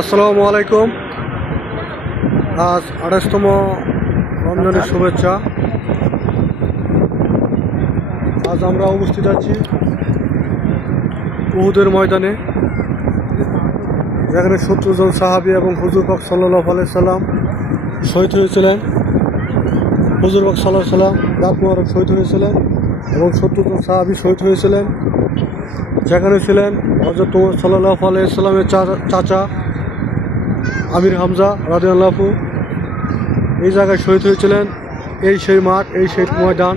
আসসালামু আলাইকুম। আজ 28তম রমজানের শুভেচ্ছা। আজ আমরা উপস্থিত আছি উহুদের ময়দানে, যেখানে 70 জন সাহাবী এবং হুজুর পাক সাল্লাল্লাহু আলাইহি সাল্লাম শহীদ হয়েছিলেন। হুজুর পাক সাল্লাল্লাহু আলাইহি সাল্লাম দাঁত মোবারক শহীদ হয়েছিলেন এবং 70 জন সাহাবী শহীদ হয়েছিলেন। যেখানে ছিলেন হযরত ওমর সাল্লাল্লাহু আলাইহি সাল্লামের চাচা আমির হামজা রাদিয়াল্লাহু। এই জায়গায় শহীদ হয়েছিলেন। এই সেই মাঠ, এই সেই ময়দান,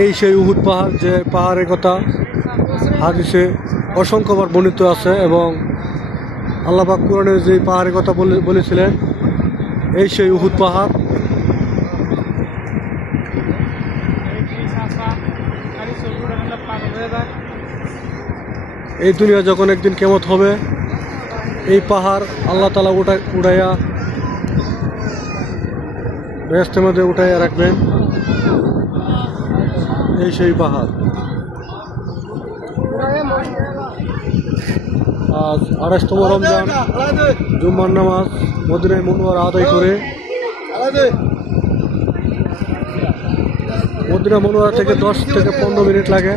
এই সেই উহুদ পাহাড়, যে পাহাড়ের কথা হাদিসে অসংখ্যবার বর্ণিত আছে এবং আল্লাহ পাক কোরআনে যে পাহাড়ের কথা বলেছিলেন, এই সেই উহুদ পাহাড়। এই দুনিয়া যখন একদিন কিয়ামত হবে, এই পাহাড় আল্লাহ তাআলা উঠাইয়া বেহেশতের মধ্যে উঠাইয়া রাখবেন। এই সেই পাহাড়। আজ 28তম রমজান, জুম্মার নামাজ মদিনায়ে মুনওয়ারা আদায় করে মদিনা মুনওয়ারা থেকে 10 থেকে 15 মিনিট লাগে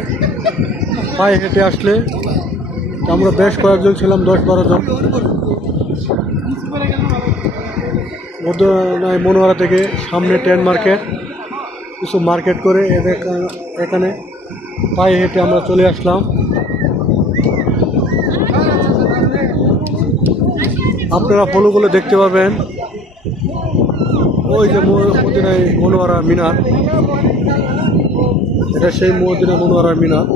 পায়ে হেঁটে আসলে। আমরা বেশ কয়েকজন ছিলাম, 10-12 জন। মদিনায়ে মুনওয়ারা থেকে সামনে 10 মার্কেট, কিছু মার্কেট করে এখানে পায়ে হেঁটে আমরা চলে আসলাম। আপনারা ফলোগুলো দেখতে পাবেন। ওই যে মদিনায়ে মুনওয়ারা মিনার, এটা সেই মদিনা মুনওয়ারা মিনার।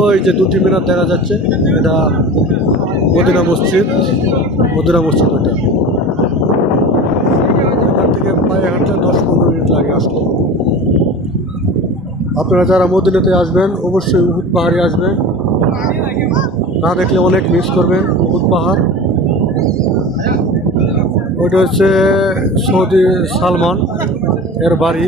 ওই যে দুটি মিনার দেখা যাচ্ছে, এটা মদিনা মসজিদ। ওটা এখান থেকে পায়ে হাঁটতে 10-15 মিনিট লাগে আসলে। আপনারা যারা মদিনাতে আসবেন অবশ্যই উহুদ পাহাড়ে আসবেন, না দেখলে অনেক মিস করবেন। উহুদ পাহাড় ওইটা হচ্ছে সৌদি সালমান এর বাড়ি।